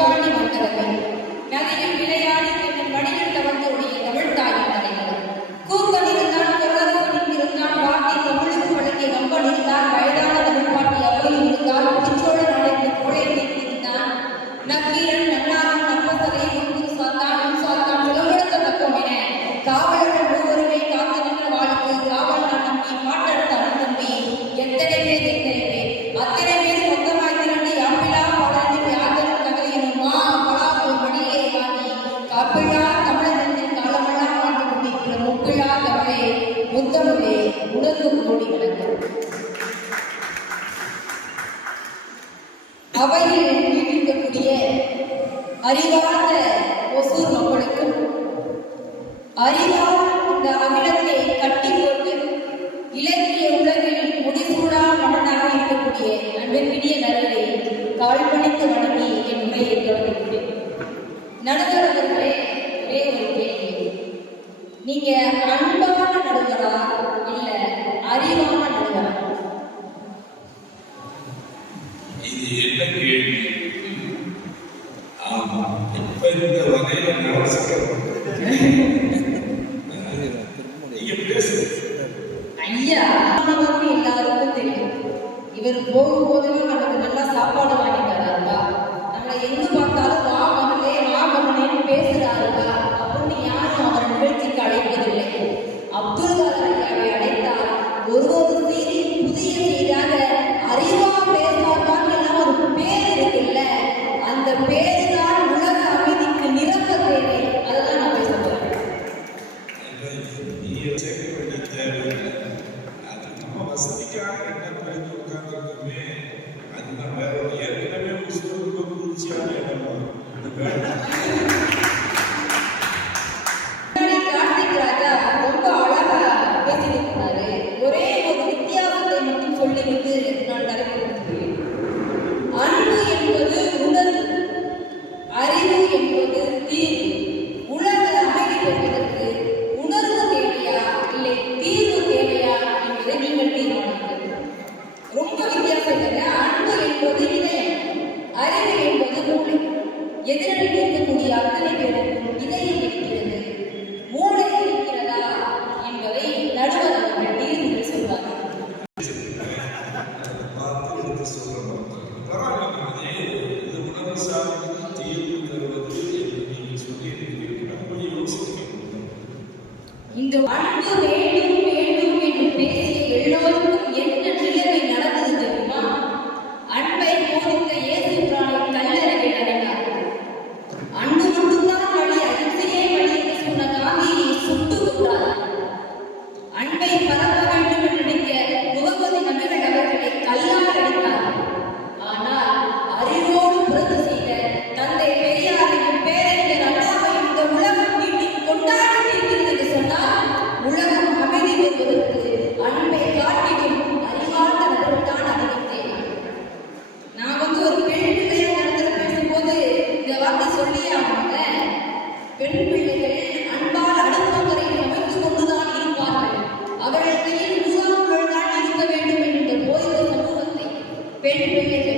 ಹೊಂದಾಣಿ ಮಟ್ಟದಲ್ಲಿ அப்பிழா தமிழகத்தில் காலமெல்லாம் ஆண்டு கொண்டிருக்கிற முப்பிழா தமிழே முத்தமிழே உனக்கு கோடி வணக்கம். அவையில் நீடிக்கக்கூடிய அறிவார்ந்த ஆமா. இப்ப இந்த தெரியும். இவர் போகும்போதெல்லாம் நமக்கு நல்லா சாப்பாடு வாங்கி தராருப்பா. எங்க பார்த்தாலும் வா மகனே வா மகனேன்னு பேசுறாருப்பா. வேண்டும். வேண்டும் என்று பேசிய எல்லோரும் அவர்கள் கையில் முகாம்கள் தான் இருக்க வேண்டும் என்ற போதிய சமூகத்தை பெண் பிள்ளைகள்